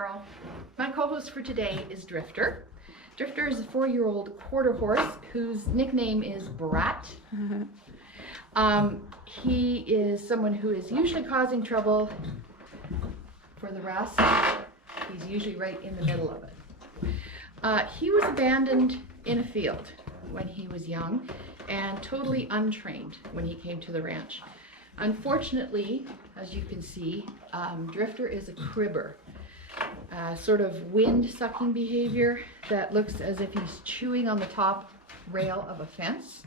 Carol. My co-host for today is Drifter. Drifter is a 4-year-old quarter horse whose nickname is Brat. He is someone who is usually causing trouble for the rest. He's usually right in the middle of it. He was abandoned in a field when he was young and totally untrained when he came to the ranch. Unfortunately, as you can see, Drifter is a cribber. Sort of wind-sucking behavior that looks as if he's chewing on the top rail of a fence.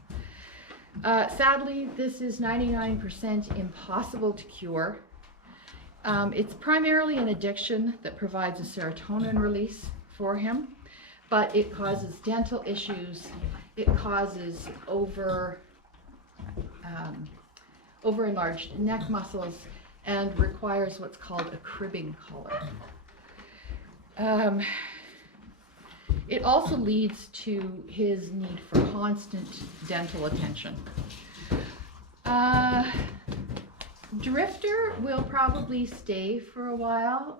Sadly, this is 99% impossible to cure. It's primarily an addiction that provides a serotonin release for him, but it causes dental issues. It causes over-enlarged neck muscles and requires what's called a cribbing collar. It also leads to his need for constant dental attention. Drifter will probably stay for a while.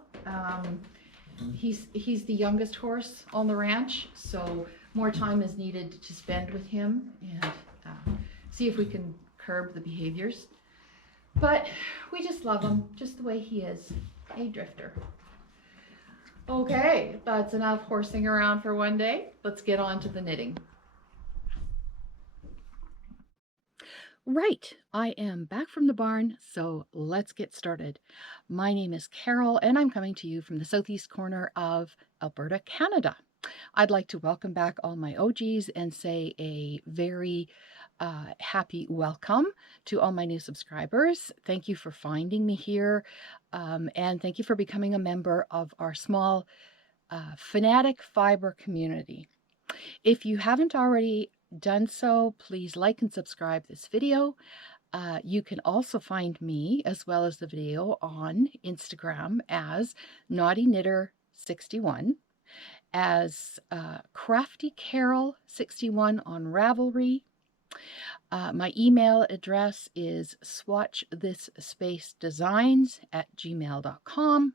He's the youngest horse on the ranch, so more time is needed to spend with him and see if we can curb the behaviors. But we just love him just the way he is. Hey, Drifter. Okay, that's enough horsing around for one day. Let's get on to the knitting. Right, I am back from the barn, so let's get started. My name is Carol, and I'm coming to you from the southeast corner of Alberta, Canada. I'd like to welcome back all my OGs and say a very happy welcome to all my new subscribers. Thank you for finding me here, and thank you for becoming a member of our small fanatic Fibre community. If you haven't already done so, please like and subscribe this video. You can also find me as well as the video on Instagram as Naughty Knitter 61, as Crafty Carol 61 on Ravelry. My email address is swatchthisspacedesigns@gmail.com,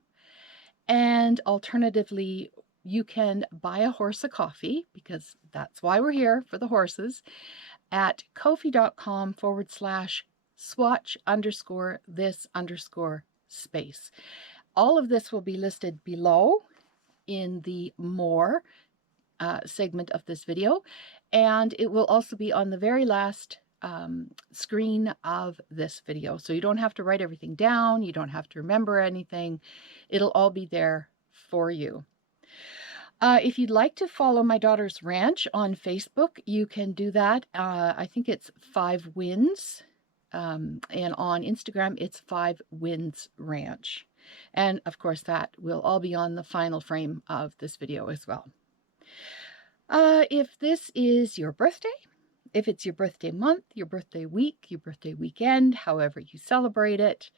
and alternatively you can buy a horse a coffee, because that's why we're here, for the horses, at ko-fi.com/swatch_this_space. All of this will be listed below in the more segment of this video, and it will also be on the very last screen of this video. So you don't have to write everything down, you don't have to remember anything. It'll all be there for you. If you'd like to follow my daughter's ranch on Facebook, you can do that. I think it's 5 Wins, and on Instagram it's 5 Wins Ranch. And of course that will all be on the final frame of this video as well. If this is your birthday, if it's your birthday month, your birthday week, your birthday weekend, however you celebrate it,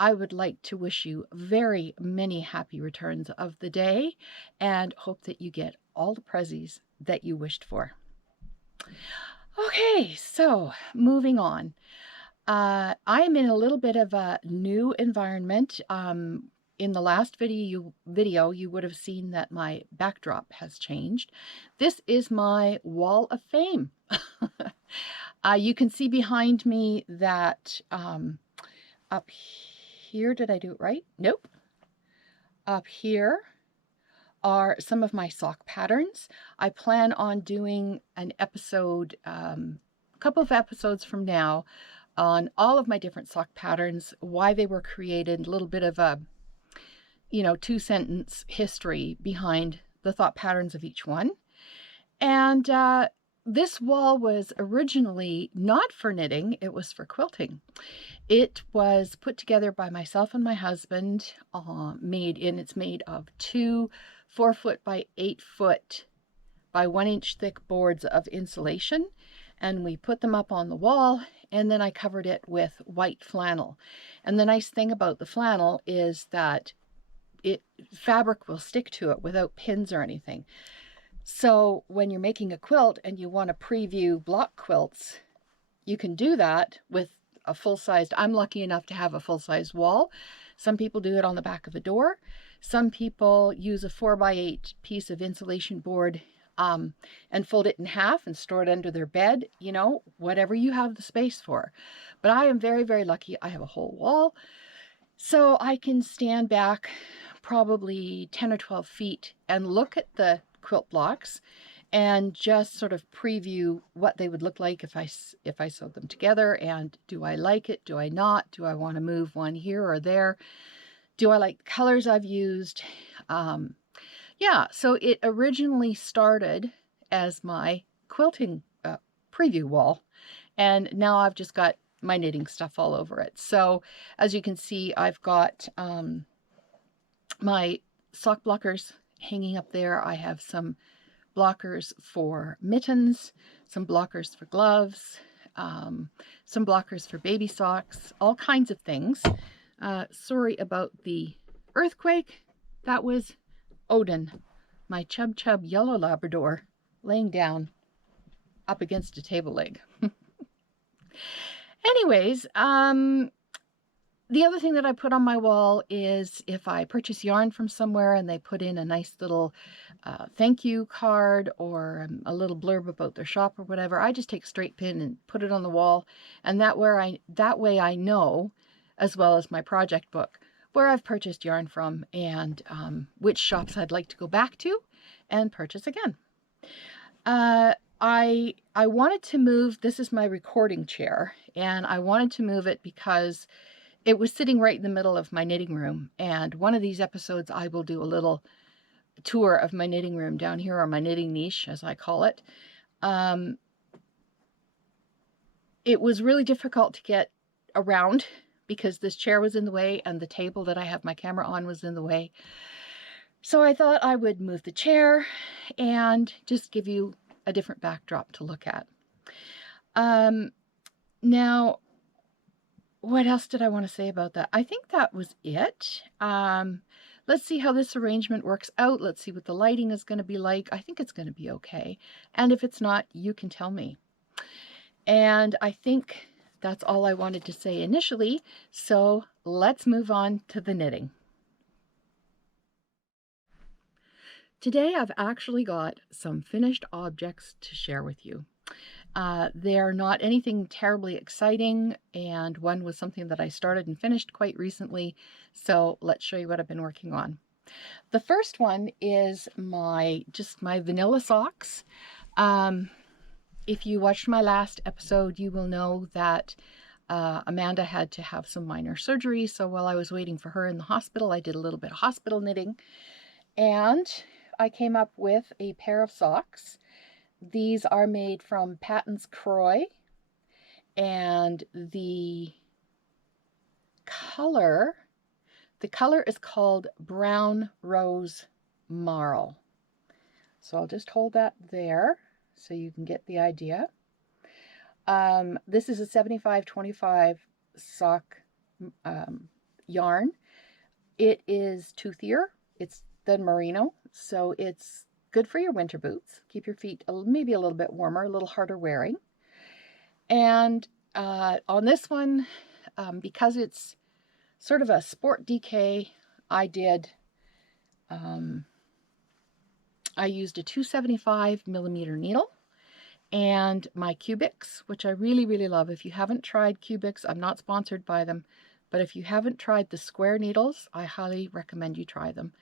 I would like to wish you very many happy returns of the day and hope that you get all the prezzies that you wished for. Okay, so moving on. I am in a little bit of a new environment. In the last video you would have seen that my backdrop has changed. This is my wall of fame. You can see behind me that up here, did I do it right? Nope. Up here are some of my sock patterns. I plan on doing an episode, a couple of episodes from now, on all of my different sock patterns, why they were created, a little bit of a 2-sentence history behind the thought patterns of each one. And this wall was originally not for knitting, it was for quilting. It was put together by myself and my husband, it's made of 2 4-foot by 8-foot by 1-inch thick boards of insulation, and we put them up on the wall, and then I covered it with white flannel. And the nice thing about the flannel is that fabric will stick to it without pins or anything. So when you're making a quilt and you want to preview block quilts, you can do that with a full-sized, I'm lucky enough to have a full-sized wall. Some people do it on the back of a door. Some people use a 4x8 piece of insulation board and fold it in half and store it under their bed, you know, whatever you have the space for. But I am very, very lucky. I have a whole wall, so I can stand back probably 10 or 12 feet and look at the quilt blocks and just sort of preview what they would look like if I sewed them together. And do I like it? Do I not? Do I want to move one here or there? Do I like the colors I've used? Yeah, so it originally started as my quilting preview wall, and now I've just got my knitting stuff all over it. So as you can see, I've got my sock blockers hanging up there. I have some blockers for mittens, some blockers for gloves, some blockers for baby socks, all kinds of things. Sorry about the earthquake. That was Odin, my chub yellow Labrador, laying down up against a table leg. Anyways, the other thing that I put on my wall is if I purchase yarn from somewhere and they put in a nice little thank you card or a little blurb about their shop or whatever, I just take a straight pin and put it on the wall, and that way I know, as well as my project book, where I've purchased yarn from and which shops I'd like to go back to and purchase again. I wanted to move, this is my recording chair, and I wanted to move it because it was sitting right in the middle of my knitting room, and one of these episodes I will do a little tour of my knitting room down here, or my knitting niche as I call it. It was really difficult to get around because this chair was in the way and the table that I have my camera on was in the way. So I thought I would move the chair and just give you a different backdrop to look at. Now, what else did I want to say about that? I think that was it. Let's see how this arrangement works out. Let's see what the lighting is going to be like. I think it's going to be okay. And if it's not, you can tell me. And I think that's all I wanted to say initially. So let's move on to the knitting. Today I've actually got some finished objects to share with you. They're not anything terribly exciting, and one was something that I started and finished quite recently, so let's show you what I've been working on. The first one is just my vanilla socks. If you watched my last episode, you will know that Amanda had to have some minor surgery, so while I was waiting for her in the hospital, I did a little bit of hospital knitting, and I came up with a pair of socks. These are made from Patons Kroy, and the color is called Brown Rose Marl. So I'll just hold that there so you can get the idea. This is a 75-25 sock yarn. It is toothier. It's than merino, so it's good for your winter boots. Keep your feet maybe a little bit warmer, a little harder wearing. And on this one, because it's sort of a sport DK, I used a 275mm needle and my cubics, which I really, really love. If you haven't tried cubics, I'm not sponsored by them, but if you haven't tried the square needles, I highly recommend you try them.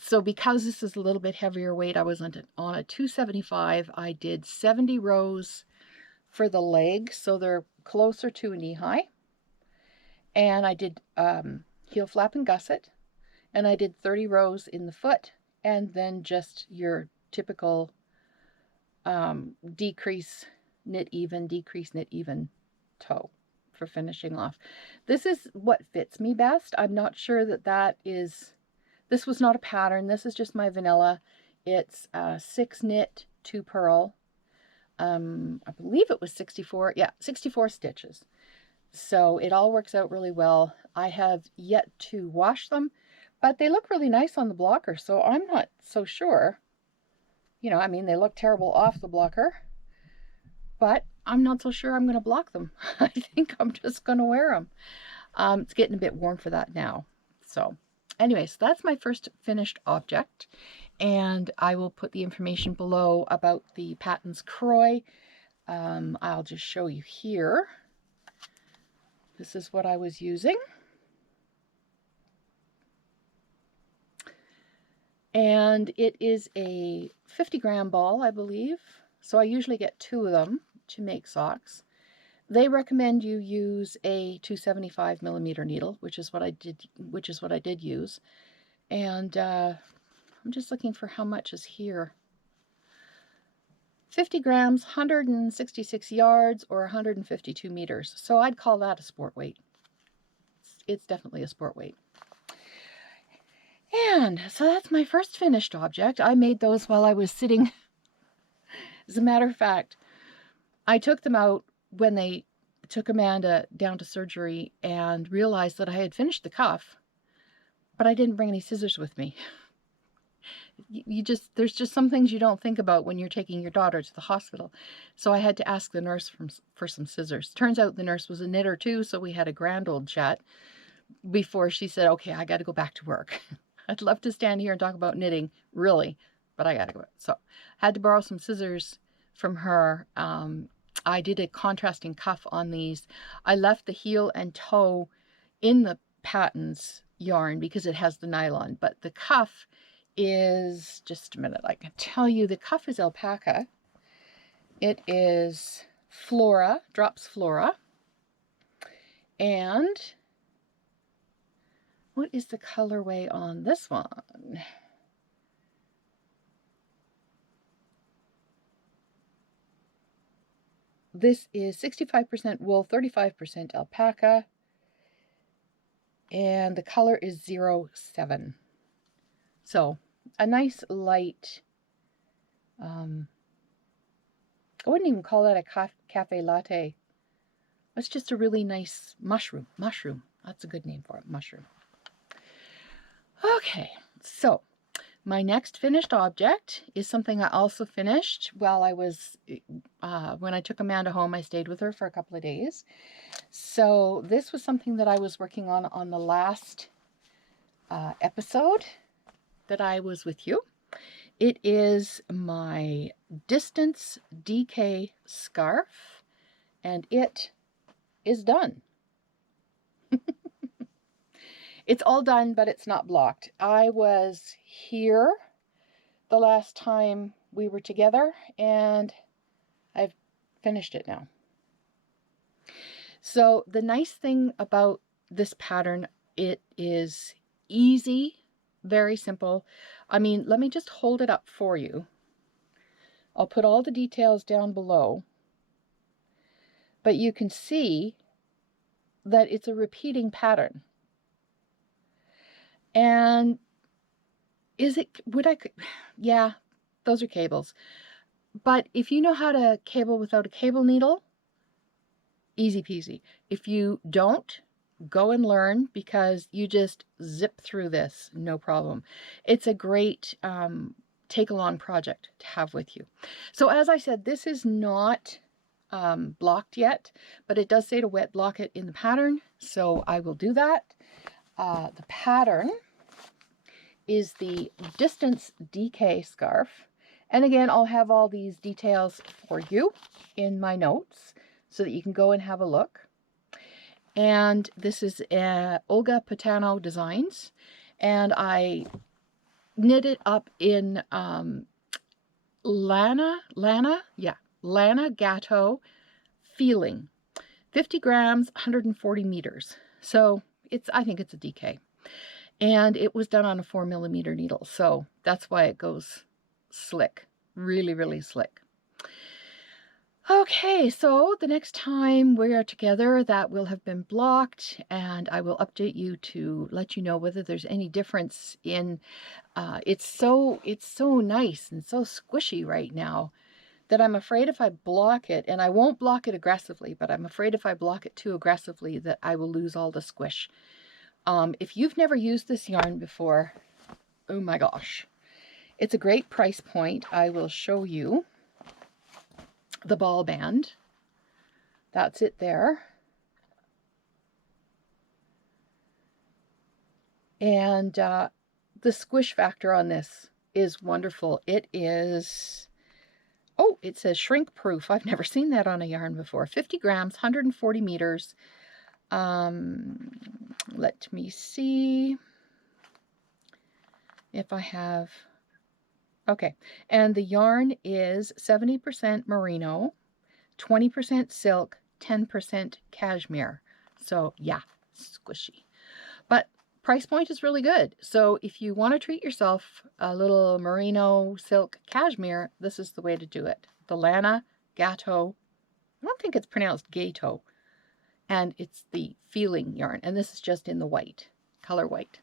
So because this is a little bit heavier weight, I was on a 275. I did 70 rows for the legs, so they're closer to a knee high. And I did heel flap and gusset, and I did 30 rows in the foot, and then just your typical decrease, knit even, decrease, knit even toe for finishing off. This is what fits me best. I'm not sure that this was not a pattern. This is just my vanilla. It's 6 knit, 2 purl. I believe it was 64. Yeah, 64 stitches. So it all works out really well. I have yet to wash them, but they look really nice on the blocker. So I'm not so sure. You know, I mean, they look terrible off the blocker, but I'm not so sure I'm going to block them. I think I'm just going to wear them. It's getting a bit warm for that now. So Anyways, that's my first finished object, and I will put the information below about the Patons Kroy. I'll just show you here. This is what I was using. And it is a 50-gram ball, I believe. So I usually get 2 of them to make socks. They recommend you use a 275mm needle, which is what I did use. And I'm just looking for how much is here. 50 grams, 166 yards, or 152 meters. So I'd call that a sport weight. It's definitely a sport weight. And so that's my first finished object. I made those while I was sitting. As a matter of fact, I took them out when they took Amanda down to surgery and realized that I had finished the cuff, but I didn't bring any scissors with me. There's just some things you don't think about when you're taking your daughter to the hospital. So I had to ask the nurse for some scissors. Turns out the nurse was a knitter too, so we had a grand old chat before she said, okay, I got to go back to work. I'd love to stand here and talk about knitting, really, but I got to go. So I had to borrow some scissors from her. I did a contrasting cuff on these. I left the heel and toe in the Patons yarn because it has the nylon, but the cuff is, just a minute, I can tell you, the cuff is alpaca. It is Flora, Drops Flora. And what is the colorway on this one? This is 65% wool, 35% alpaca, and the color is 07. So a nice light, I wouldn't even call that a cafe latte. It's just a really nice mushroom. That's a good name for it, mushroom. Okay, so my next finished object is something I also finished while I was, when I took Amanda home. I stayed with her for a couple of days. So this was something that I was working on the last episode that I was with you. It is my Distance DK scarf, and it is done. It's all done, but it's not blocked. I was here the last time we were together, and I've finished it now. So the nice thing about this pattern, it is easy, very simple. I mean, let me just hold it up for you. I'll put all the details down below, but you can see that it's a repeating pattern. And yeah, those are cables. But if you know how to cable without a cable needle, easy peasy. If you don't, go and learn, because you just zip through this, no problem. It's a great take-along project to have with you. So as I said, this is not blocked yet, but it does say to wet block it in the pattern, so I will do that. The pattern is the Distance DK scarf, and again, I'll have all these details for you in my notes so that you can go and have a look. And this is Olga Putano Designs, and I knit it up in Lana Gatto feeling, 50 grams, 140 meters. So I think it's a DK, and it was done on a 4mm needle, so that's why it goes slick, really, really slick. Okay, so the next time we are together, that will have been blocked, and I will update you to let you know whether there's any difference in, it's so nice and so squishy right now that I'm afraid if I block it, and I won't block it aggressively, but I'm afraid if I block it too aggressively that I will lose all the squish. If you've never used this yarn before, oh my gosh, it's a great price point. I will show you the ball band. That's it there. And the squish factor on this is wonderful. It is, oh, it says shrink proof. I've never seen that on a yarn before. 50 grams, 140 meters. Let me see if I have, okay. And the yarn is 70% merino, 20% silk, 10% cashmere. So yeah, squishy. But price point is really good. So if you want to treat yourself a little merino, silk, cashmere, this is the way to do it. The Lana Gatto, I don't think it's pronounced Gatto, and it's the feeling yarn. And this is just in the white, color white.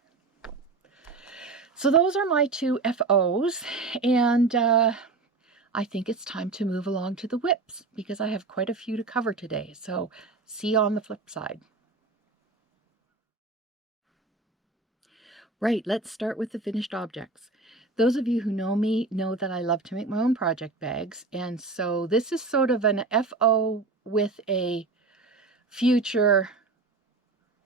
So those are my two FOs, and I think it's time to move along to the whips because I have quite a few to cover today. So see you on the flip side. Right, let's start with the finished objects. Those of you who know me know that I love to make my own project bags, and so this is sort of an FO with a future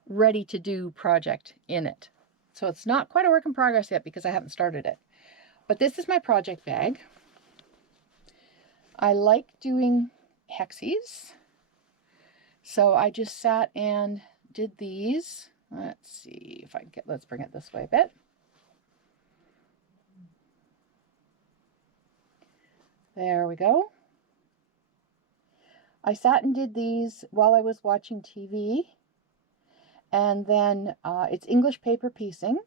ready-to-do project in it. So it's not quite a work in progress yet because I haven't started it. But this is my project bag. I like doing hexies, so I just sat and did these. Let's see if I can get, let's bring it this way a bit. There we go. I sat and did these while I was watching TV, and then it's English paper piecing,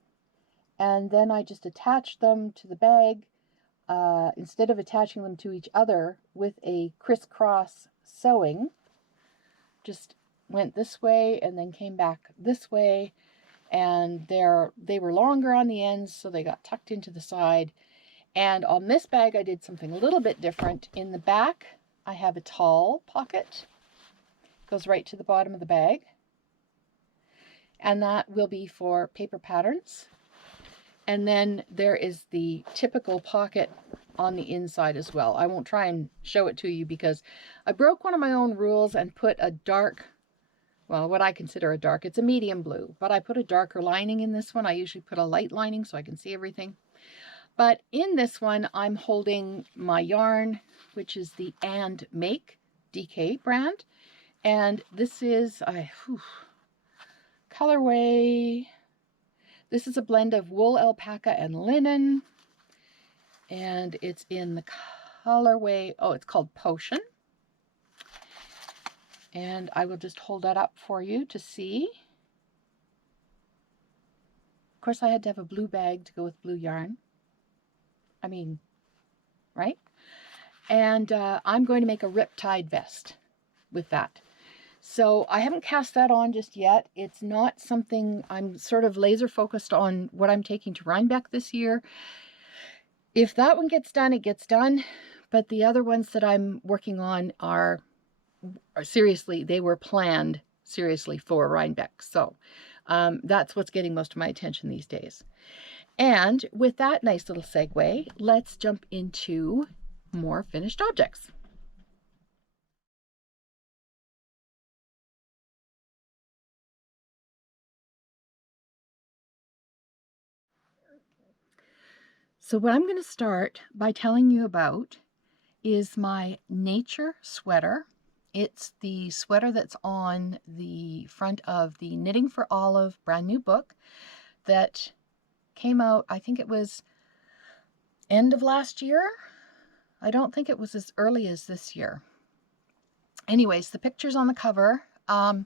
and then I just attached them to the bag instead of attaching them to each other with a crisscross sewing. Just went this way and then came back this way, and they were longer on the ends, so they got tucked into the side. And on this bag I did something a little bit different. In the back I have a tall pocket, goes right to the bottom of the bag, and that will be for paper patterns. And then there is the typical pocket on the inside as well. I won't try and show it to you because I broke one of my own rules and put a dark, well, what I consider a dark, it's a medium blue, but I put a darker lining in this one. I usually put a light lining so I can see everything. But in this one, I'm holding my yarn, which is the And Make DK brand. And this is colorway. This is a blend of wool, alpaca, and linen. And it's in the colorway, oh, it's called Potion. And I will just hold that up for you to see. Of course, I had to have a blue bag to go with blue yarn. I mean, right? And I'm going to make a Riptide vest with that. So I haven't cast that on just yet. It's not something, I'm sort of laser focused on what I'm taking to Rhinebeck this year. If that one gets done, it gets done. But the other ones that I'm working on are seriously, they were planned seriously for Rhinebeck. So that's what's getting most of my attention these days. And with that nice little segue, let's jump into more finished objects. So what I'm going to start by telling you about is my nature sweater. It's the sweater that's on the front of the Knitting for Olive brand new book that came out, I think it was end of last year. I don't think it was as early as this year. Anyways, the picture's on the cover, and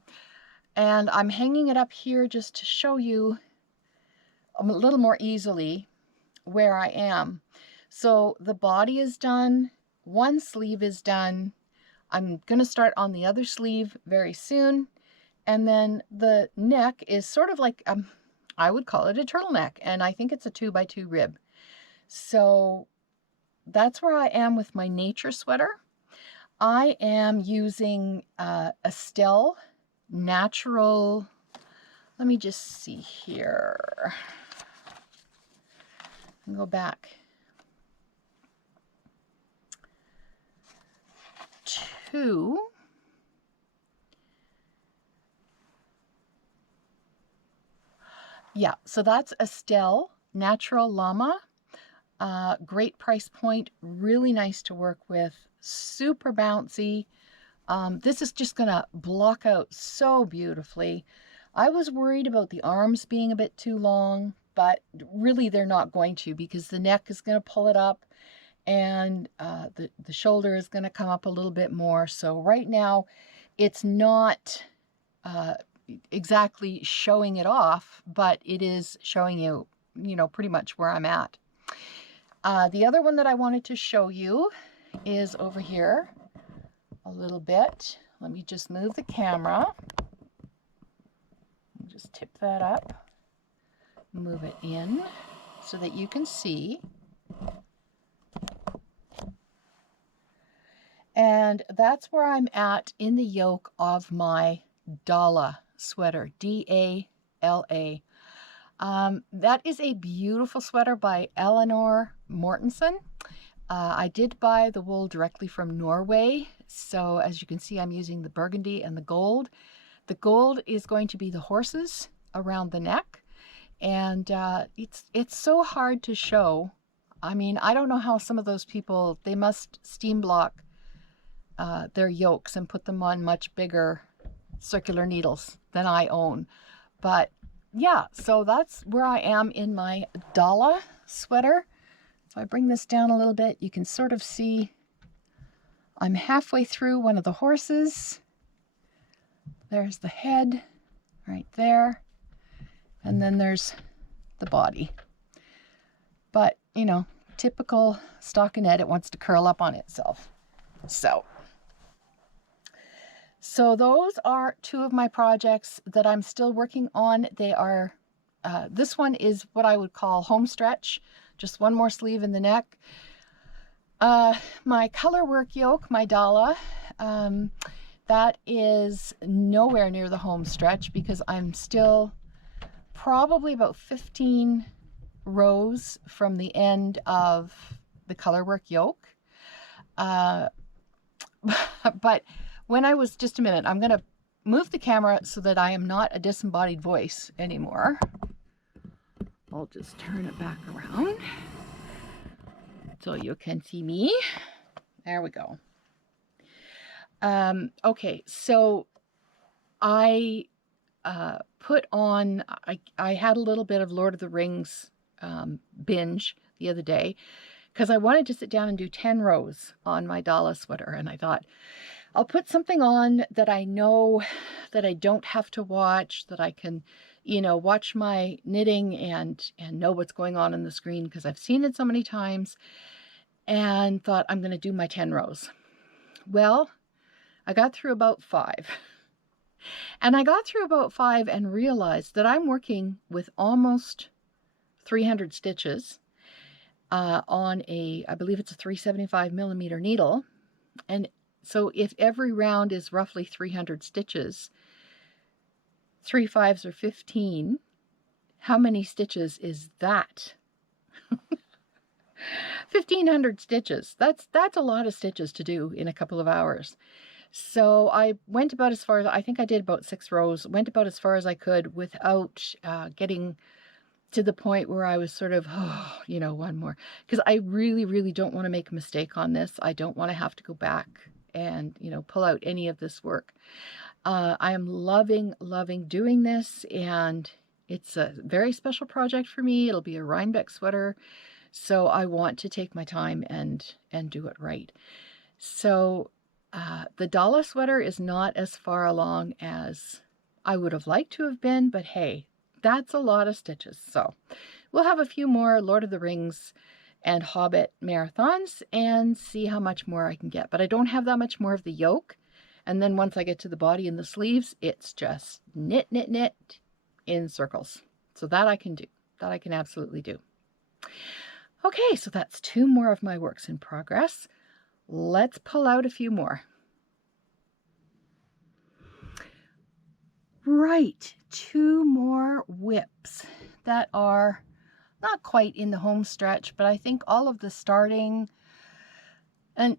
I'm hanging it up here just to show you a little more easily where I am. So the body is done, one sleeve is done. I'm going to start on the other sleeve very soon, and then the neck is sort of like I would call it a turtleneck, and I think it's a 2x2 rib. So that's where I am with my nature sweater. I am using Estelle natural, let me just see here. Go back to Yeah, so that's Estelle Natural Llama. Great price point, really nice to work with, super bouncy. This is just gonna block out so beautifully. I was worried about the arms being a bit too long, but really they're not going to, because the neck is gonna pull it up, and the shoulder is gonna come up a little bit more. So right now it's not exactly showing it off, but it is showing you, pretty much where I'm at. The other one that I wanted to show you is over here a little bit. Let me just move the camera. Just tip that up, move it in so that you can see. And that's where I'm at in the yoke of my Dala sweater, D-A-L-A. That is a beautiful sweater by Eleanor Mortensen. I did buy the wool directly from Norway. So as you can see, I'm using the burgundy and the gold. The gold is going to be the horses around the neck. And it's so hard to show. I mean, I don't know how some of those people, they must steam block their yokes and put them on much bigger circular needles than I own. But yeah, so that's where I am in my Dala sweater. If I bring this down a little bit, you can sort of see I'm halfway through one of the horses. There's the head right there. And then there's the body. But, typical stockinette, it wants to curl up on itself. So those are two of my projects that I'm still working on. They are, this one is what I would call home stretch, just one more sleeve in the neck. My color work yoke, my Dala, that is nowhere near the home stretch because I'm still probably about 15 rows from the end of the color work yoke. But when I was, just a minute, I'm going to move the camera so that I am not a disembodied voice anymore. I'll just turn it back around so you can see me. There we go. Okay, so I put on, I had a little bit of Lord of the Rings binge the other day because I wanted to sit down and do 10 rows on my Dala sweater, and I thought I'll put something on that I know that I don't have to watch, that I can, watch my knitting and know what's going on the screen because I've seen it so many times, and thought I'm going to do my 10 rows. Well, I got through about 5. And I got through about 5 and realized that I'm working with almost 300 stitches on I believe it's a 375 millimeter needle. And so if every round is roughly 300 stitches, 3 5s are 15. How many stitches is that? 1,500 stitches. That's a lot of stitches to do in a couple of hours. So I went about as far as, I think I did about 6 rows, went about as far as I could without getting to the point where I was sort of, one more. Because I really, really don't want to make a mistake on this. I don't want to have to go back and, pull out any of this work. I am loving doing this, and it's a very special project for me. It'll be a Rhinebeck sweater. So I want to take my time and do it right. So the Dala sweater is not as far along as I would have liked to have been, but hey, that's a lot of stitches. So we'll have a few more Lord of the Rings and Hobbit marathons and see how much more I can get. But I don't have that much more of the yoke. And then once I get to the body and the sleeves, it's just knit in circles. So that I can do. That I can absolutely do. Okay, so that's 2 more of my works in progress. Let's pull out a few more. Right, 2 more whips that are not quite in the home stretch, but I think all of the starting and,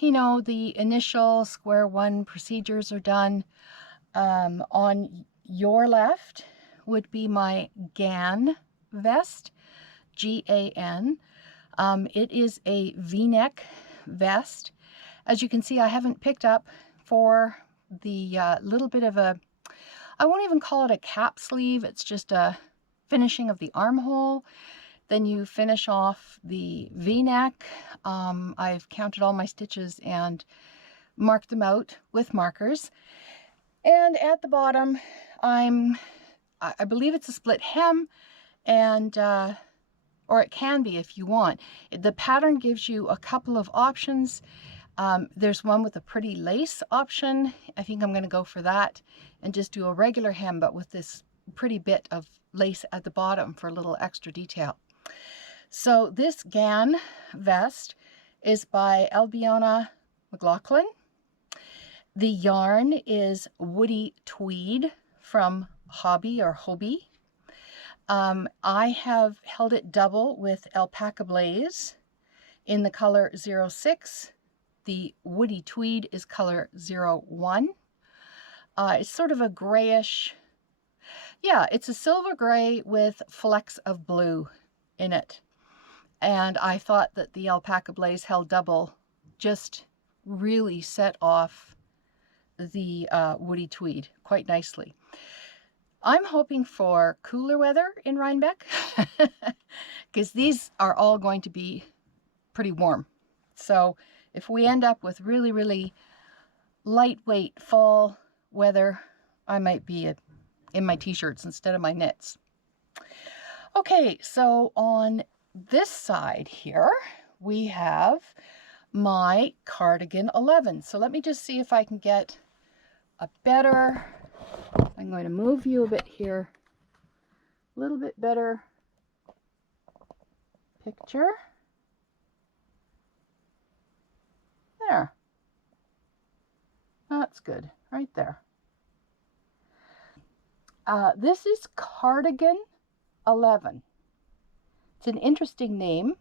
the initial square one procedures are done. On your left, would be my Gan Vest, G-A-N. It is a V-neck vest. As you can see, I haven't picked up for the little bit of a, I won't even call it a cap sleeve, it's just a finishing of the armhole. Then you finish off the V-neck. I've counted all my stitches and marked them out with markers. And at the bottom, I believe it's a split hem, and or it can be if you want. The pattern gives you a couple of options. There's one with a pretty lace option. I think I'm going to go for that and just do a regular hem, but with this pretty bit of lace at the bottom for a little extra detail. So this Gan vest is by Ailbíona McLochlainn. The yarn is Woody Tweed from Hobby or Hobie. I have held it double with Alpaca Blaze in the color 06. The Woody Tweed is color 01. It's sort of a grayish, yeah, it's a silver gray with flecks of blue in it. And I thought that the Alpaca Blaze held double just really set off the Woody Tweed quite nicely. I'm hoping for cooler weather in Rhinebeck because these are all going to be pretty warm. So if we end up with really, really lightweight fall weather, I might be in my t-shirts instead of my knits. Okay, so on this side here, we have my Cardigan 11. So let me just see if I can get a better, I'm going to move you a bit here, a little bit better picture. There. That's good, right there. This is Cardigan 11. It's an interesting name.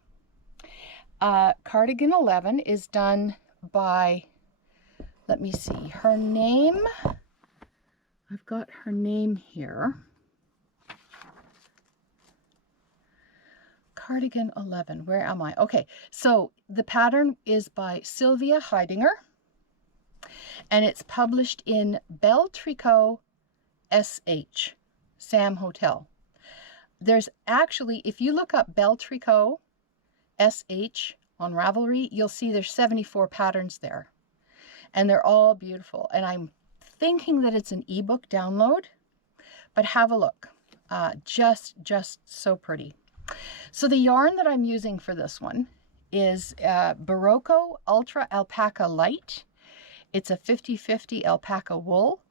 Cardigan 11 is done by, let me see, her name, I've got her name here. Cardigan 11, where am I? Okay, so the pattern is by Sylvia Heidinger, and it's published in Belle Tricot SH, Sam Hotel. There's actually, if you look up Belle Tricot SH on Ravelry, you'll see there's 74 patterns there. And they're all beautiful. And I'm thinking that it's an ebook download, but have a look. Just so pretty. So the yarn that I'm using for this one is Barocco Ultra Alpaca Light. It's a 50/50 alpaca wool.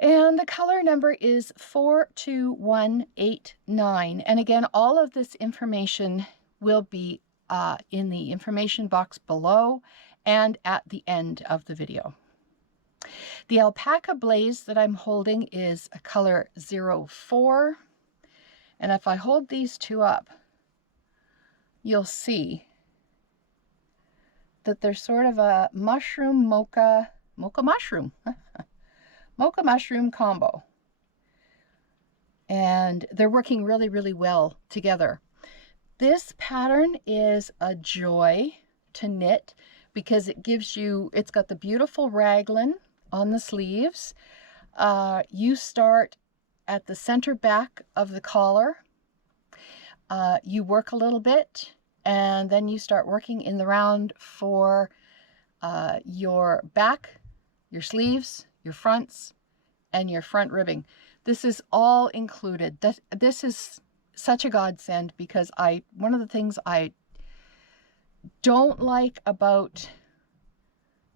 And the color number is 42189. And again, all of this information will be in the information box below and at the end of the video. The Alpaca Blaze that I'm holding is a color 04. And if I hold these two up, you'll see that they're sort of a mushroom mocha mushroom. Mocha mushroom combo. And they're working really, really well together. This pattern is a joy to knit because it gives you, it's got the beautiful raglan on the sleeves. You start at the center back of the collar. You work a little bit and then you start working in the round for your back, your sleeves, your fronts, and your front ribbing. This is all included. This is such a godsend because one of the things I don't like about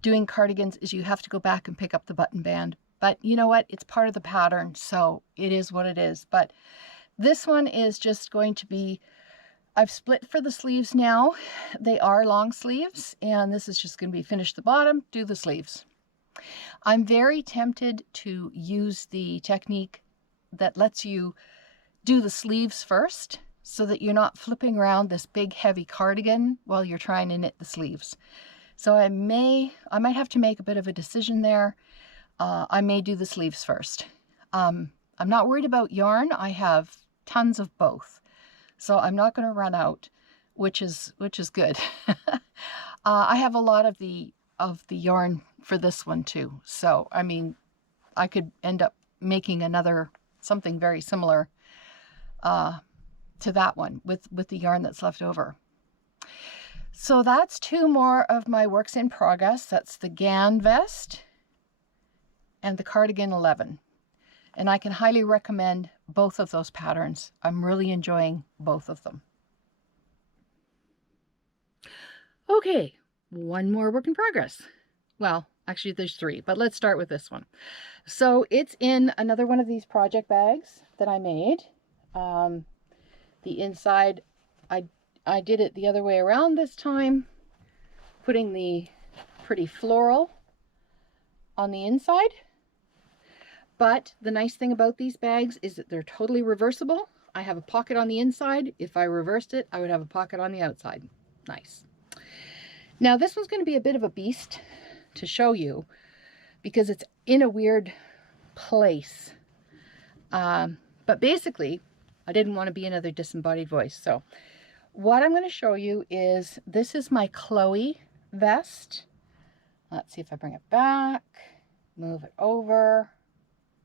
doing cardigans is you have to go back and pick up the button band. But you know what? It's part of the pattern, so it is what it is. But this one is just going to be, I've split for the sleeves now. They are long sleeves, and this is just going to be finish the bottom, do the sleeves. I'm very tempted to use the technique that lets you do the sleeves first so that you're not flipping around this big heavy cardigan while you're trying to knit the sleeves. So I might have to make a bit of a decision there. I may do the sleeves first. I'm I'm not worried about yarn. I have tons of both, so I'm not going to run out, which is good. I have a lot of the yarn for this one too. So, I mean, I could end up making another something very similar to that one with the yarn that's left over. So that's two more of my works in progress. That's the Gan Vest and the Cardigan 11. And I can highly recommend both of those patterns. I'm really enjoying both of them. Okay, one more work in progress. Well, actually there's three, but let's start with this one. So it's in another one of these project bags that I made. The inside, I did it the other way around this time, putting the pretty floral on the inside. But the nice thing about these bags is that they're totally reversible. I have a pocket on the inside. If I reversed it, I would have a pocket on the outside. Nice. Now this one's going to be a bit of a beast to show you because it's in a weird place. But basically, I didn't want to be another disembodied voice. So what I'm going to show you is, this is my Kroy vest. Let's see if I bring it back, move it over,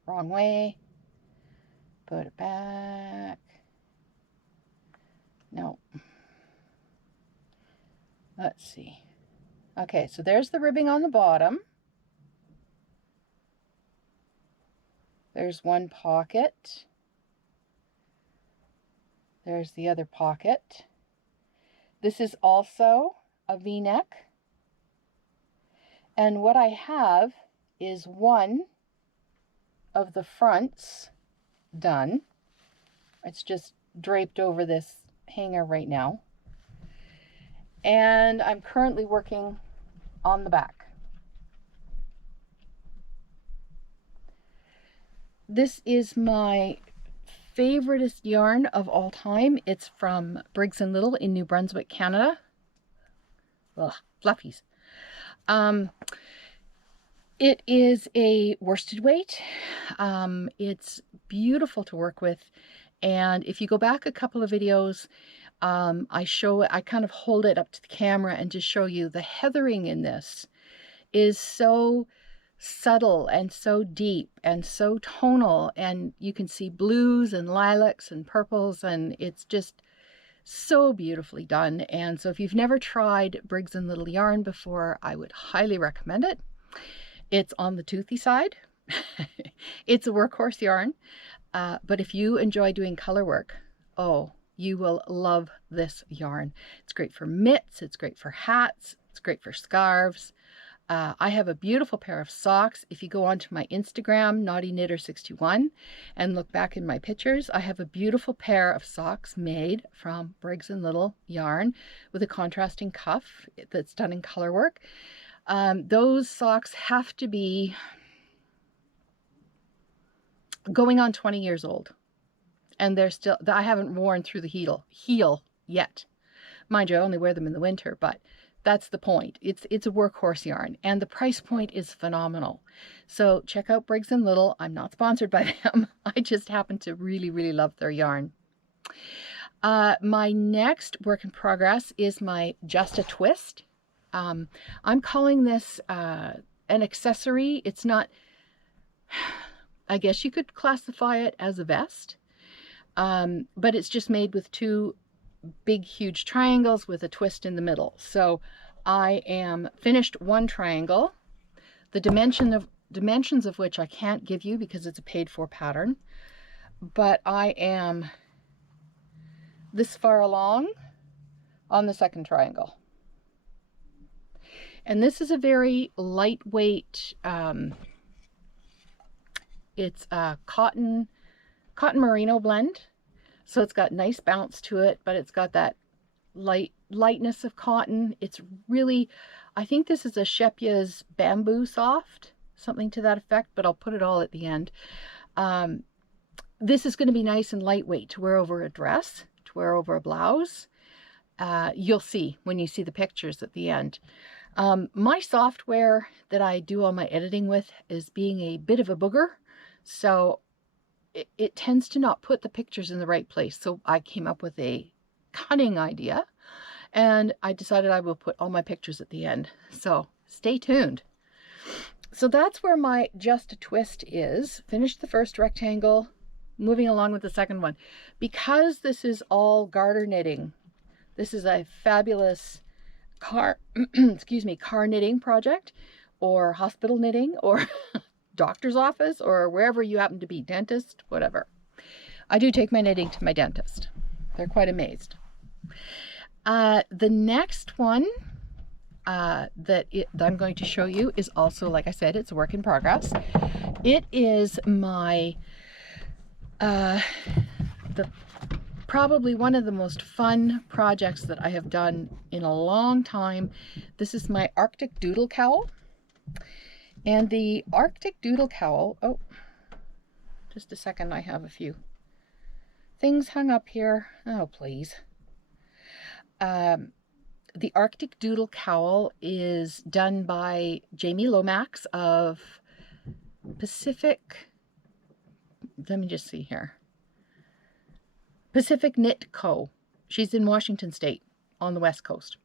wrong way, put it back. No. Let's see. Okay, so there's the ribbing on the bottom. There's one pocket. There's the other pocket. This is also a V-neck. And what I have is one of the fronts done. It's just draped over this hanger right now. And I'm currently working on the back. This is my favoriteest yarn of all time. It's from Briggs & Little in New Brunswick, Canada. Ugh, fluffies. It is a worsted weight. It's beautiful to work with. And if you go back a couple of videos, I kind of hold it up to the camera and just show you the heathering in this is so subtle and so deep and so tonal, and you can see blues and lilacs and purples, and it's just so beautifully done. And so if you've never tried Briggs & Little yarn before, I would highly recommend it. It's on the toothy side. It's a workhorse yarn, but if you enjoy doing color work, oh, you will love this yarn. It's great for mitts, it's great for hats, it's great for scarves. I have a beautiful pair of socks. If you go onto my Instagram, naughtyknitter61, and look back in my pictures, I have a beautiful pair of socks made from Briggs & Little yarn with a contrasting cuff that's done in color work. Those socks have to be going on 20 years old. And they're still, I haven't worn through the heel yet. Mind you, I only wear them in the winter, but that's the point. It's a workhorse yarn, and the price point is phenomenal. So check out Briggs & Little. I'm not sponsored by them. I just happen to really, really love their yarn. My next work in progress is my Just a Twist. I'm calling this an accessory. It's not, I guess you could classify it as a vest, but it's just made with two big huge triangles with a twist in the middle. So I am finished one triangle, the dimensions of which I can't give you because it's a paid for pattern, but I am this far along on the second triangle. And this is a very lightweight, it's a cotton merino blend. So it's got nice bounce to it, but it's got that lightness of cotton. It's really, I think this is a Shepya's Bamboo Soft, something to that effect, but I'll put it all at the end. This is going to be nice and lightweight to wear over a dress, to wear over a blouse. You'll see when you see the pictures at the end. My software that I do all my editing with is being a bit of a booger. So it tends to not put the pictures in the right place. So I came up with a cunning idea, and I decided I will put all my pictures at the end. So stay tuned. So that's where my just a twist is. Finished the first rectangle, moving along with the second one. Because this is all garter knitting, this is a fabulous car knitting project, or hospital knitting, or doctor's office, or wherever you happen to be, dentist, whatever. I do take my knitting to my dentist. They're quite amazed. The next one that I'm going to show you is also, like I said, it's a work in progress. It is my probably one of the most fun projects that I have done in a long time. This is my Arctic Doodle Cowl. And the Arctic Doodle Cowl, oh, just a second, I have a few things hung up here. Oh, please. The Arctic Doodle Cowl is done by Jamie Lomax of Pacific, let me just see here, Pacific Knit Co. She's in Washington State on the West Coast.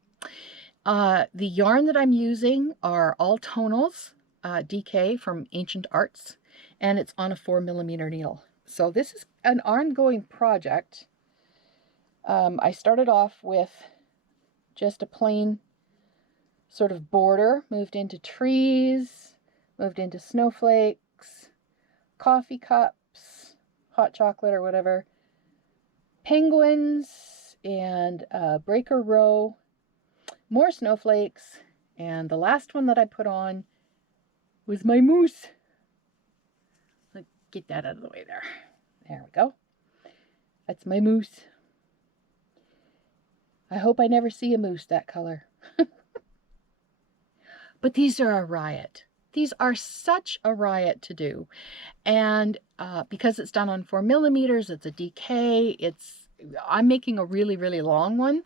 The yarn that I'm using are all tonals, DK from Ancient Arts, and it's on a 4mm needle. So this is an ongoing project. I started off with just a plain sort of border, moved into trees, moved into snowflakes, coffee cups, hot chocolate or whatever, penguins, and breaker row, more snowflakes, and the last one that I put on was my moose. Let's get that out of the way there. There we go. That's my moose. I hope I never see a moose that color. But these are a riot. These are such a riot to do. And because it's done on 4mm, it's a DK, I'm making a really, really long one.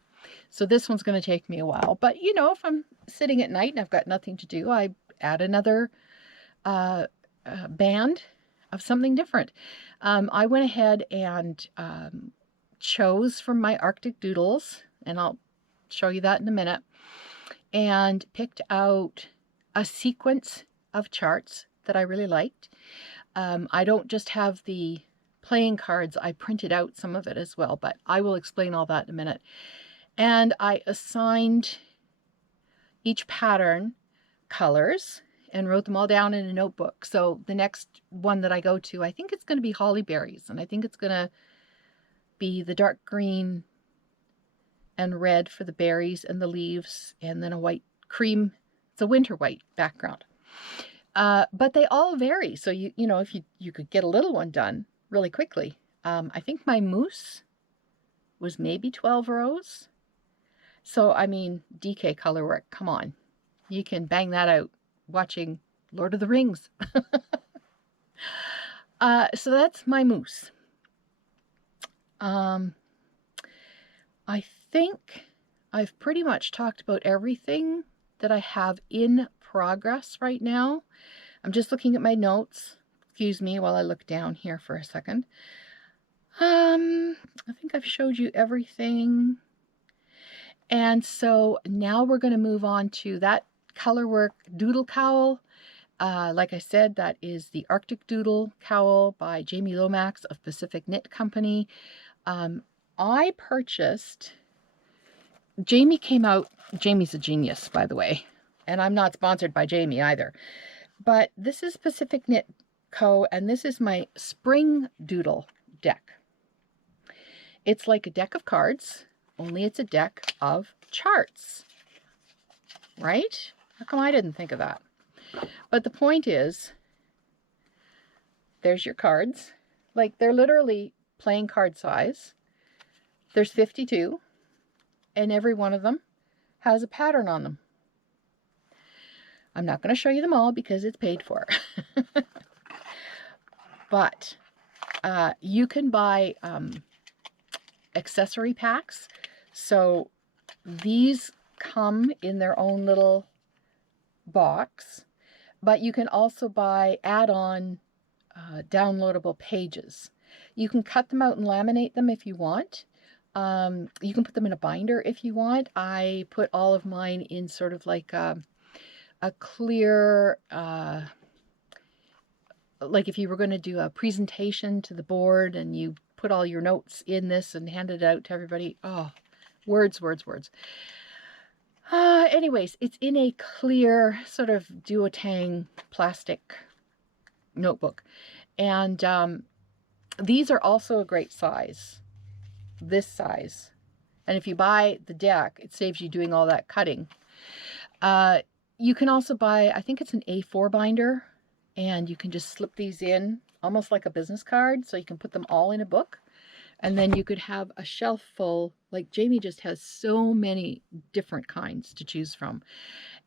So this one's going to take me a while. But, you know, if I'm sitting at night and I've got nothing to do, I add another band of something different. I went ahead and chose from my Arctic Doodles, and I'll show you that in a minute, and picked out a sequence of charts that I really liked. I don't just have the playing cards, I printed out some of it as well, but I will explain all that in a minute. And I assigned each pattern colors and wrote them all down in a notebook. So the next one that I go to, I think it's going to be holly berries, and I think it's going to be the dark green and red for the berries and the leaves, and then a white cream. It's a winter white background. But they all vary. So you know, if you could get a little one done really quickly. I think my moose was maybe 12 rows. So I mean, DK color work, come on. You can bang that out watching Lord of the Rings. So that's my moose. I think I've pretty much talked about everything that I have in progress right now. I'm just looking at my notes. Excuse me while I look down here for a second. I think I've showed you everything. And so now we're going to move on to that colorwork doodle cowl. Like I said, that is the Arctic Doodle Cowl by Jamie Lomax of Pacific Knit Company. I purchased, Jamie's a genius, by the way, and I'm not sponsored by Jamie either, but this is Pacific Knit Co., and this is my spring doodle deck. It's like a deck of cards, only it's a deck of charts, right? How come I didn't think of that? But the point is, there's your cards. Like, they're literally playing card size. There's 52, and every one of them has a pattern on them. I'm not going to show you them all because it's paid for. But you can buy accessory packs. So these come in their own little box, but you can also buy add-on downloadable pages. You can cut them out and laminate them if you want. You can put them in a binder if you want. I put all of mine in sort of like a clear, like if you were going to do a presentation to the board and you put all your notes in this and hand it out to everybody. Oh, words, words, words. Anyways, it's in a clear sort of duotang plastic notebook. And these are also a great size, this size. And if you buy the deck, it saves you doing all that cutting. You can also buy, I think it's an A4 binder, and you can just slip these in almost like a business card. So you can put them all in a book. And then you could have a shelf full, like Jamie just has so many different kinds to choose from.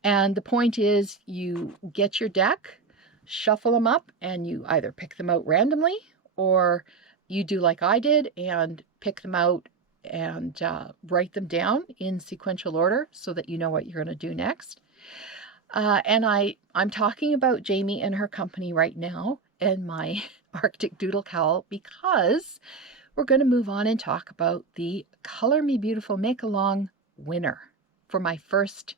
And the point is you get your deck, shuffle them up, and you either pick them out randomly or you do like I did and pick them out and write them down in sequential order so that you know what you're going to do next. And I'm talking about Jamie and her company right now and my Arctic Doodle Cowl because we're going to move on and talk about the Color Me Beautiful Make Along winner for my first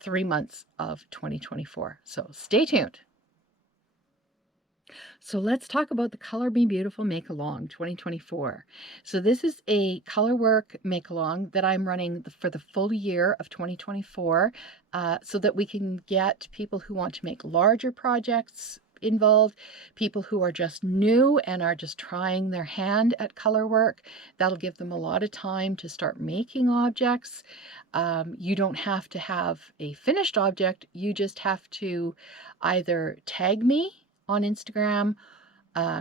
3 months of 2024. So stay tuned. So let's talk about the Color Me Beautiful Make Along 2024. So this is a color work make along that I'm running for the full year of 2024 so that we can get people who want to make larger projects involved, people who are just new and are just trying their hand at color work. That'll give them a lot of time to start making objects. You don't have to have a finished object. You just have to either tag me on Instagram.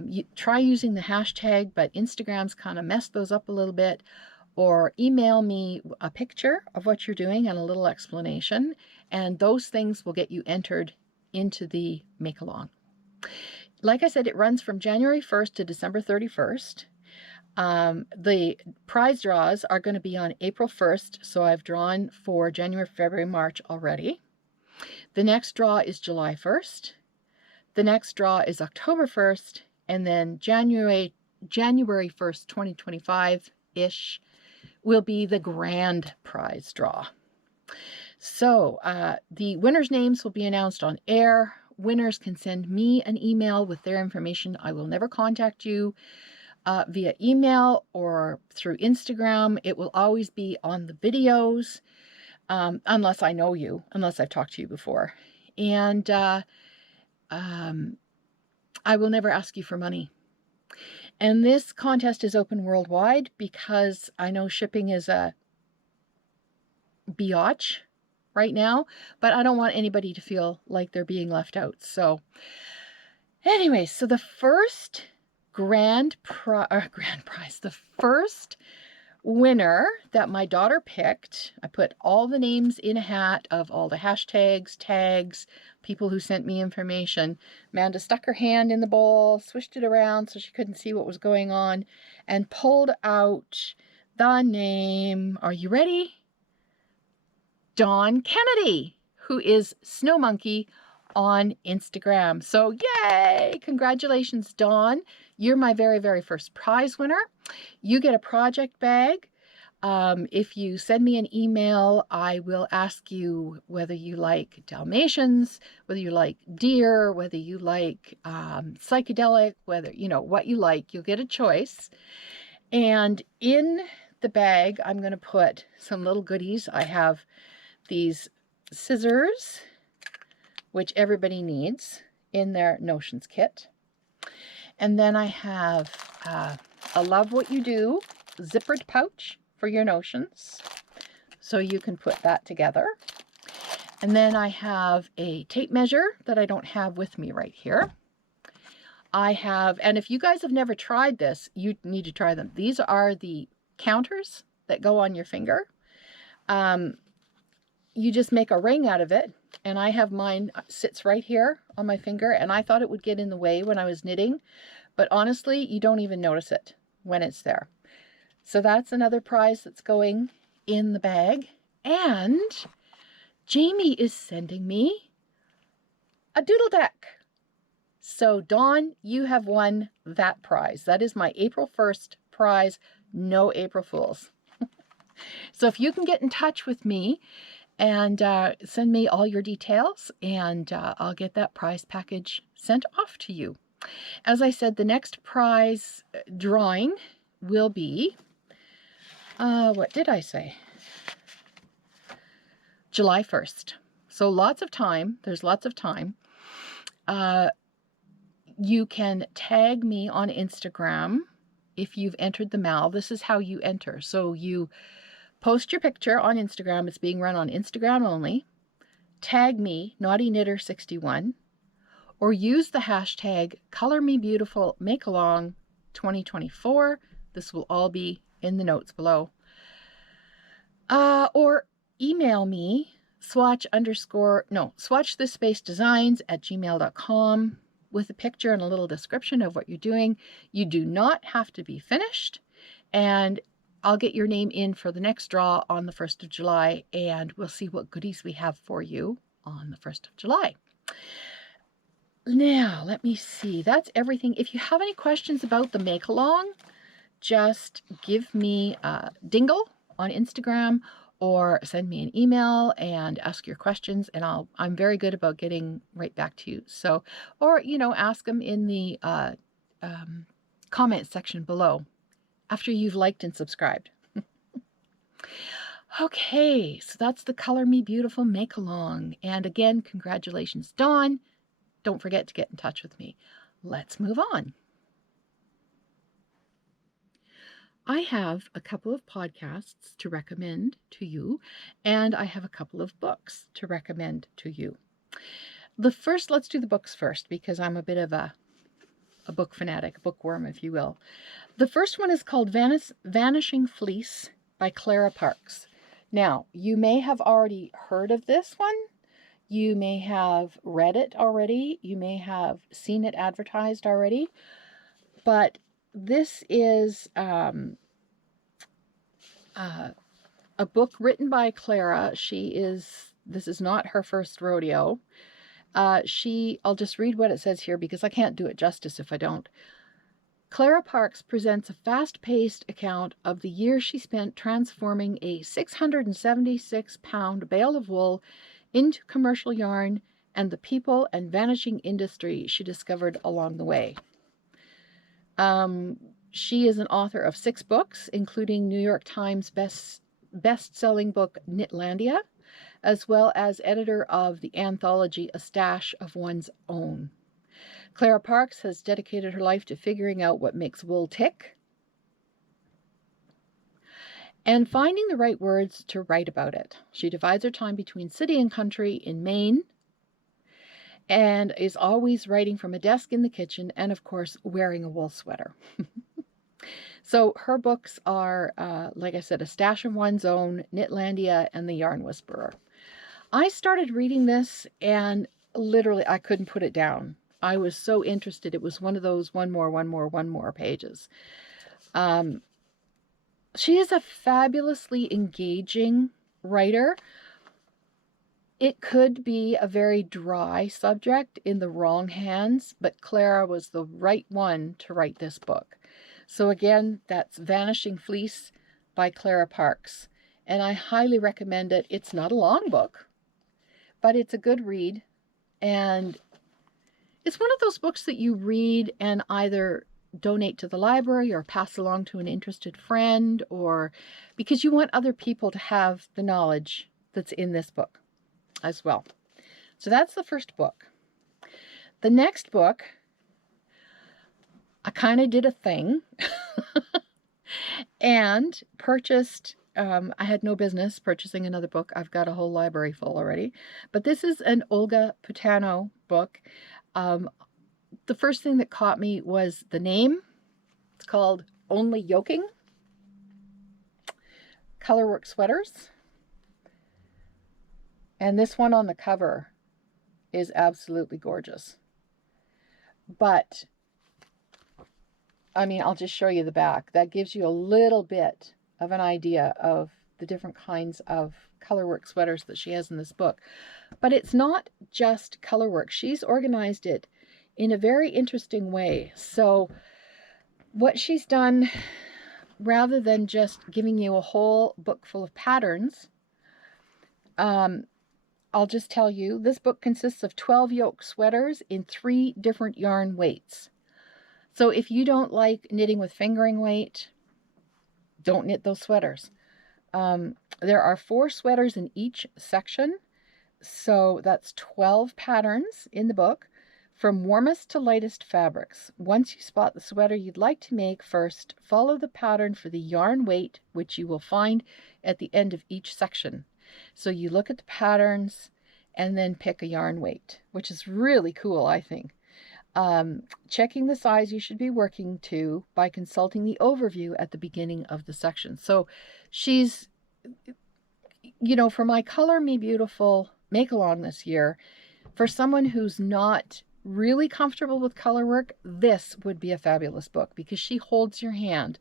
You try using the hashtag, but Instagram's kind of messed those up a little bit, or email me a picture of what you're doing and a little explanation, and those things will get you entered into the make along. Like I said, it runs from January 1st to December 31st. The prize draws are going to be on April 1st, so I've drawn for January, February, March already. The next draw is July 1st. The next draw is October 1st, and then January 1st, 2025-ish will be the grand prize draw. So the winners' names will be announced on air. Winners can send me an email with their information. I will never contact you via email or through Instagram. It will always be on the videos, unless I know you, unless I've talked to you before. And I will never ask you for money. And this contest is open worldwide because I know shipping is a biatch right now, but I don't want anybody to feel like they're being left out. So anyway, so the first grand prize, the first winner that my daughter picked, I put all the names in a hat of all the hashtags, tags, people who sent me information. Amanda stuck her hand in the bowl, swished it around so she couldn't see what was going on, and pulled out the name. Are you ready? Dawn Kennedy, who is Snow Monkey on Instagram. So yay! Congratulations, Dawn. You're my very, very first prize winner. You get a project bag. If you send me an email, I will ask you whether you like Dalmatians, whether you like deer, whether you like psychedelic, whether, you know, what you like. You'll get a choice. And in the bag, I'm going to put some little goodies. I have these scissors, which everybody needs in their notions kit. And then I have a Love What You Do zippered pouch for your notions, so you can put that together. And then I have a tape measure that I don't have with me right here. I have, and if you guys have never tried this, you need to try them. These are the counters that go on your finger. You just make a ring out of it, and I have mine sits right here on my finger, and I thought it would get in the way when I was knitting, but honestly, you don't even notice it when it's there. So that's another prize that's going in the bag. And Jamie is sending me a doodle deck. So Dawn, you have won that prize. That is my April 1st prize. No April Fools. So if you can get in touch with me and send me all your details, and I'll get that prize package sent off to you. As I said, the next prize drawing will be, what did I say? July 1st. So lots of time. There's lots of time. You can tag me on Instagram if you've entered the MAL. This is how you enter. So you post your picture on Instagram. It's being run on Instagram only. Tag me, Naughty Knitter 61, or use the hashtag ColorMeBeautifulMakeAlong 2024. This will all be in the notes below. Or email me, swatchthisspacedesigns@gmail.com with a picture and a little description of what you're doing. You do not have to be finished, and I'll get your name in for the next draw on the 1st of July, and we'll see what goodies we have for you on the 1st of July. Now, let me see. That's everything. If you have any questions about the make-along, just give me a dingle on Instagram or send me an email and ask your questions, and I'm very good about getting right back to you. So, or, ask them in the comment section below after you've liked and subscribed. Okay, so that's the Color Me Beautiful make-along. And again, congratulations, Dawn. Don't forget to get in touch with me. Let's move on. I have a couple of podcasts to recommend to you, and I have a couple of books to recommend to you. Let's do the books first, because I'm a bit of a book fanatic, bookworm, if you will. The first one is called Vanishing Fleece by Clara Parks. Now, you may have already heard of this one. You may have read it already. You may have seen it advertised already. But this is a book written by Clara. This is not her first rodeo. I'll just read what it says here because I can't do it justice if I don't. Clara Parks presents a fast-paced account of the year she spent transforming a 676-pound bale of wool into commercial yarn and the people and vanishing industry she discovered along the way. She is an author of 6 books, including New York Times best-selling book Knitlandia, as well as editor of the anthology A Stash of One's Own. Clara Parks has dedicated her life to figuring out what makes wool tick and finding the right words to write about it. She divides her time between city and country in Maine and is always writing from a desk in the kitchen and, of course, wearing a wool sweater. So her books are, like I said, A Stash of One's Own, Knitlandia, and The Yarn Whisperer. I started reading this and literally I couldn't put it down. I was so interested. It was one of those one more pages. She is a fabulously engaging writer. It could be a very dry subject in the wrong hands, but Clara was the right one to write this book. So again, that's Vanishing Fleece by Clara Parks. And I highly recommend it. It's not a long book, but it's a good read. And it's one of those books that you read and either donate to the library or pass along to an interested friend, or because you want other people to have the knowledge that's in this book as well. So that's the first book. The next book, I kind of did a thing and purchased, I had no business purchasing another book. I've got a whole library full already. But this is an Olga Putano book. The first thing that caught me was the name. It's called Only Yoking. Colorwork Sweaters. And this one on the cover is absolutely gorgeous. But, I mean, I'll just show you the back. That gives you a little bit of an idea of the different kinds of colorwork sweaters that she has in this book. But it's not just colorwork. She's organized it in a very interesting way. So what she's done, rather than just giving you a whole book full of patterns, I'll just tell you, this book consists of 12 yoke sweaters in 3 different yarn weights. So if you don't like knitting with fingering weight, don't knit those sweaters. There are 4 sweaters in each section, so that's 12 patterns in the book, from warmest to lightest fabrics. Once you spot the sweater you'd like to make first, follow the pattern for the yarn weight, which you will find at the end of each section. So you look at the patterns and then pick a yarn weight, which is really cool, I think. Checking the size you should be working to by consulting the overview at the beginning of the section. So she's, you know, for my Color Me Beautiful make-along this year, for someone who's not really comfortable with color work, this would be a fabulous book because she holds your hand.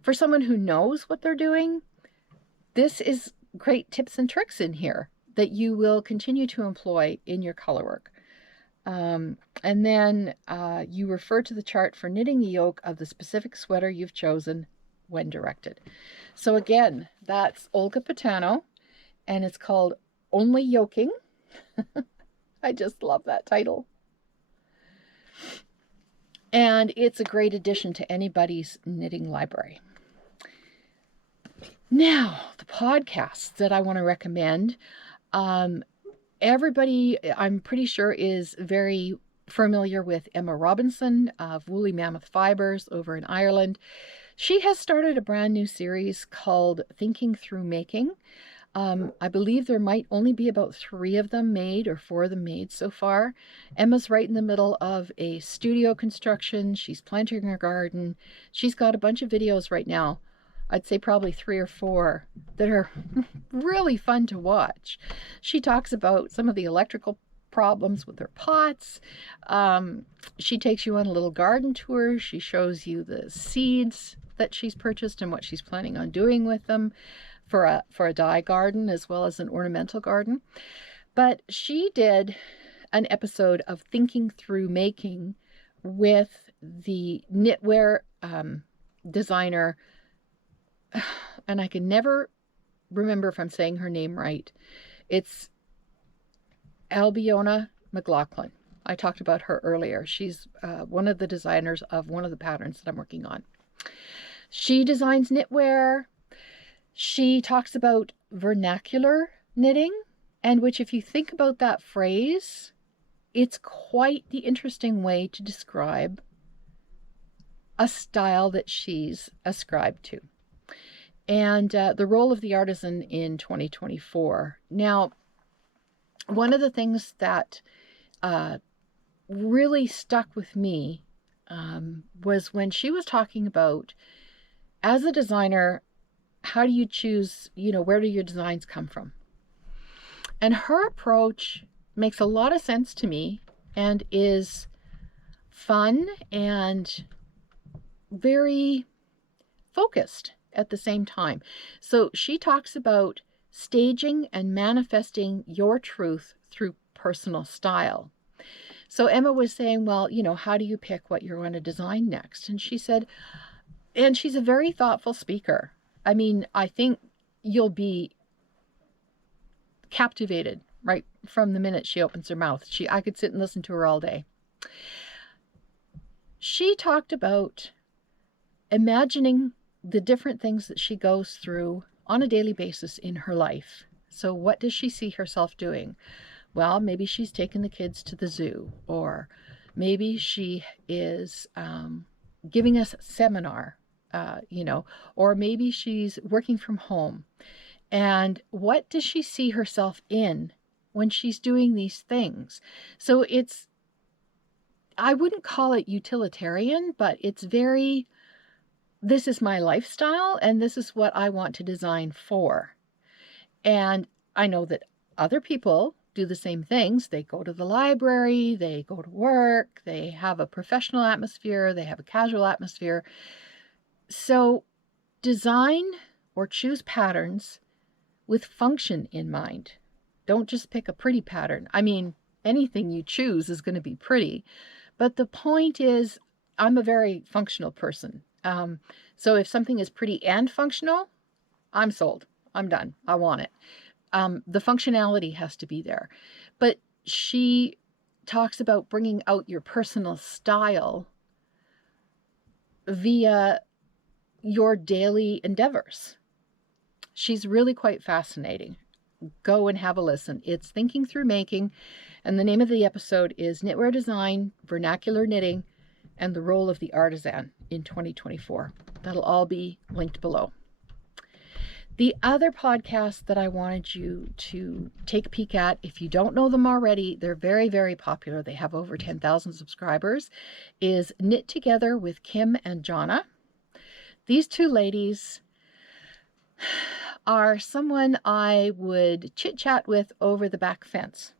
For someone who knows what they're doing, this is great tips and tricks in here that you will continue to employ in your color work. And then you refer to the chart for knitting the yoke of the specific sweater you've chosen when directed. So again, that's Olga Putano, and it's called Only Yoking. I just love that title. And it's a great addition to anybody's knitting library. Now, the podcasts that I want to recommend. Everybody, I'm pretty sure, is very familiar with Emma Robinson of Woolly Mammoth Fibres over in Ireland. She has started a brand new series called Thinking Through Making. I believe there might only be about 3 of them made, or 4 of them made so far. Emma's right in the middle of a studio construction. She's planting her garden. She's got a bunch of videos right now. I'd say probably 3 or 4 that are really fun to watch. She talks about some of the electrical problems with her pots. She takes you on a little garden tour. She shows you the seeds that she's purchased and what she's planning on doing with them for a dye garden as well as an ornamental garden. But she did an episode of Thinking Through Making with the knitwear designer, and I can never remember if I'm saying her name right. It's Ailbíona McLochlainn. I talked about her earlier. She's one of the designers of one of the patterns that I'm working on. She designs knitwear. She talks about vernacular knitting, and which, if you think about that phrase, it's quite the interesting way to describe a style that she's ascribed to. And the role of the artisan in 2024. Now, one of the things that really stuck with me was when she was talking about, as a designer, how do you choose, where do your designs come from? And her approach makes a lot of sense to me and is fun and very focused at the same time. So she talks about staging and manifesting your truth through personal style. So Emma was saying, well, how do you pick what you're going to design next? And she said, and she's a very thoughtful speaker. I mean, I think you'll be captivated right from the minute she opens her mouth. I could sit and listen to her all day. She talked about imagining the different things that she goes through on a daily basis in her life. So what does she see herself doing? Well, maybe she's taking the kids to the zoo, or maybe she is giving us a seminar, or maybe she's working from home. And what does she see herself in when she's doing these things? So I wouldn't call it utilitarian, but it's very, this is my lifestyle and this is what I want to design for. And I know that other people do the same things. They go to the library, they go to work, they have a professional atmosphere, they have a casual atmosphere. So design or choose patterns with function in mind. Don't just pick a pretty pattern. I mean, anything you choose is going to be pretty, But the point is, I'm a very functional person. So if something is pretty and functional, I'm sold. I'm done. I want it. The functionality has to be there. But she talks about bringing out your personal style via your daily endeavors. She's really quite fascinating. Go and have a listen. It's Thinking Through Making, and the name of the episode is Knitwear Design, Vernacular Knitting, and the Role of the Artisan in 2024. That'll all be linked below. The other podcast that I wanted you to take a peek at, if you don't know them already, they're very, very popular. They have over 10,000 subscribers, is Knit Together with Kim and Jonna. These two ladies are someone I would chit-chat with over the back fence.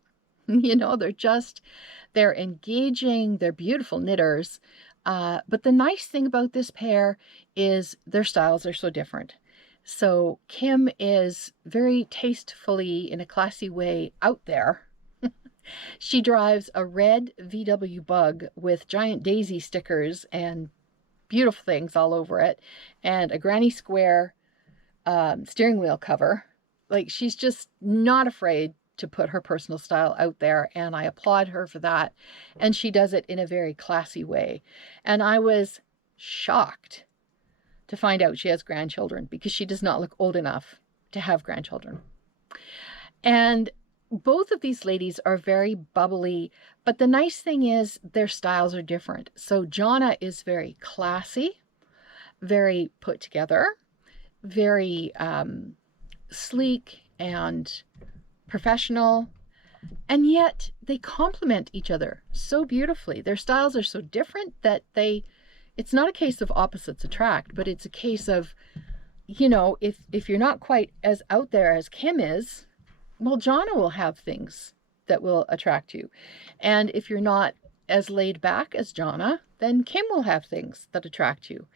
You know, they're engaging, they're beautiful knitters. But the nice thing about this pair is their styles are so different. So Kim is very tastefully, in a classy way, out there. She drives a red VW Bug with giant daisy stickers and beautiful things all over it, and a granny square steering wheel cover. Like, she's just not afraid to put her personal style out there, and I applaud her for that. And she does it in a very classy way. And I was shocked to find out she has grandchildren, because she does not look old enough to have grandchildren. And both of these ladies are very bubbly, but the nice thing is their styles are different. So Jonna is very classy, very put together, very sleek and professional, and yet they complement each other so beautifully. Their styles are so different that it's not a case of opposites attract, but it's a case of, you know, if you're not quite as out there as Kim is, well, Jonna will have things that will attract you. And if you're not as laid back as Jonna, then Kim will have things that attract you.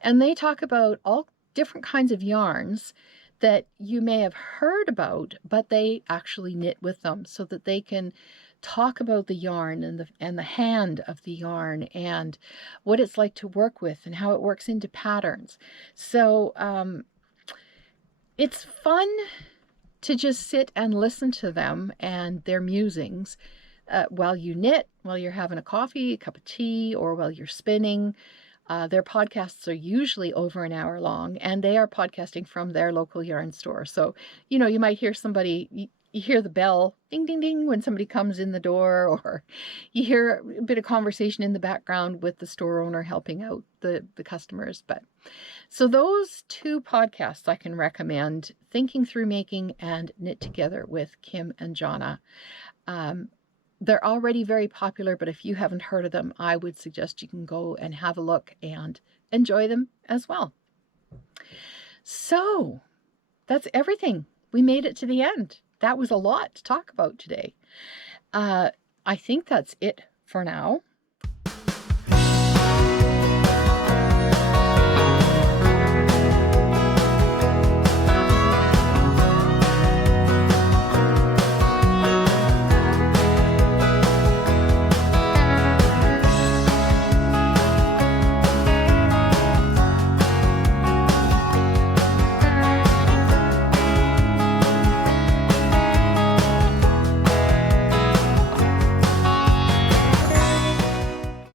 And they talk about all different kinds of yarns that you may have heard about, but they actually knit with them so that they can talk about the yarn and the hand of the yarn and what it's like to work with and how it works into patterns. So it's fun to just sit and listen to them and their musings while you knit, while you're having a coffee, a cup of tea, or while you're spinning. Their podcasts are usually over an hour long, and they are podcasting from their local yarn store. So, you know, you might hear somebody, you hear the bell, ding, ding, ding, when somebody comes in the door, or you hear a bit of conversation in the background with the store owner helping out the customers. But so those two podcasts I can recommend, Thinking Through Making and Knit Together with Kim and Jonna. They're already very popular, but if you haven't heard of them, I would suggest you can go and have a look and enjoy them as well. So that's everything. We made it to the end. That was a lot to talk about today. I think that's it for now.